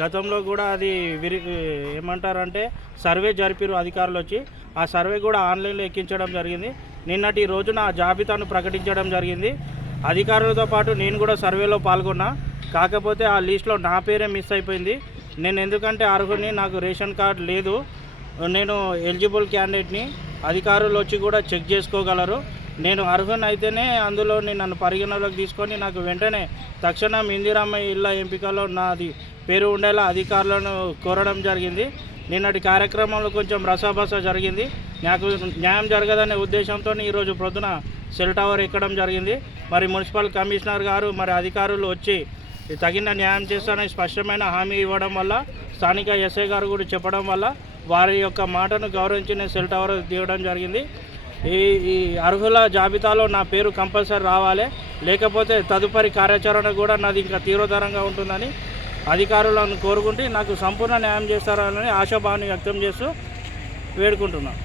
గతంలో కూడా అది విరి ఏమంటారంటే సర్వే జరిపారు అధికారులు వచ్చి. ఆ సర్వే కూడా ఆన్లైన్లో ఎక్కించడం జరిగింది. నిన్నటి రోజున ఆ జాబితాను ప్రకటించడం జరిగింది. అధికారులతో పాటు నేను కూడా సర్వేలో పాల్గొన్నా. కాకపోతే ఆ లిస్ట్లో నా పేరే మిస్ అయిపోయింది. నేను ఎందుకంటే అర్హుని నాకు రేషన్ కార్డు లేదు. నేను ఎలిజిబుల్ క్యాండిడేట్ని. అధికారులు వచ్చి కూడా చెక్ చేసుకోగలరు. నేను అర్హుని అయితేనే అందులో నన్ను పరిగణలోకి తీసుకొని నాకు వెంటనే తక్షణం ఇందిరామ్మ ఇళ్ళ ఎంపికలో నాది పేరు ఉండేలా అధికారులను కోరడం జరిగింది. నిన్నటి కార్యక్రమంలో కొంచెం రసాభస జరిగింది. నాకు న్యాయం జరగదనే ఉద్దేశంతో ఈరోజు ప్రొద్దున సెల్ టవర్ ఎక్కడం జరిగింది. మరి మున్సిపల్ కమిషనర్ గారు మరి అధికారులు వచ్చి తగిన న్యాయం చేస్తానని స్పష్టమైన హామీ ఇవ్వడం వల్ల స్థానిక ఎస్ఐ గారు కూడా చెప్పడం వల్ల వారి యొక్క మాటను గౌరవించి నేను సెల్ టవర్ దిగడం జరిగింది. ఈ ఈ అర్హుల జాబితాలో నా పేరు కంపల్సరీ రావాలి. లేకపోతే తదుపరి కార్యాచరణ కూడా నాది ఇంకా తీవ్రతరంగా ఉంటుందని అధికారులను కోరుకుంటే నాకు సంపూర్ణ న్యాయం చేస్తారని ఆశాభావాన్ని వ్యక్తం చేస్తూ వేడుకుంటున్నాను.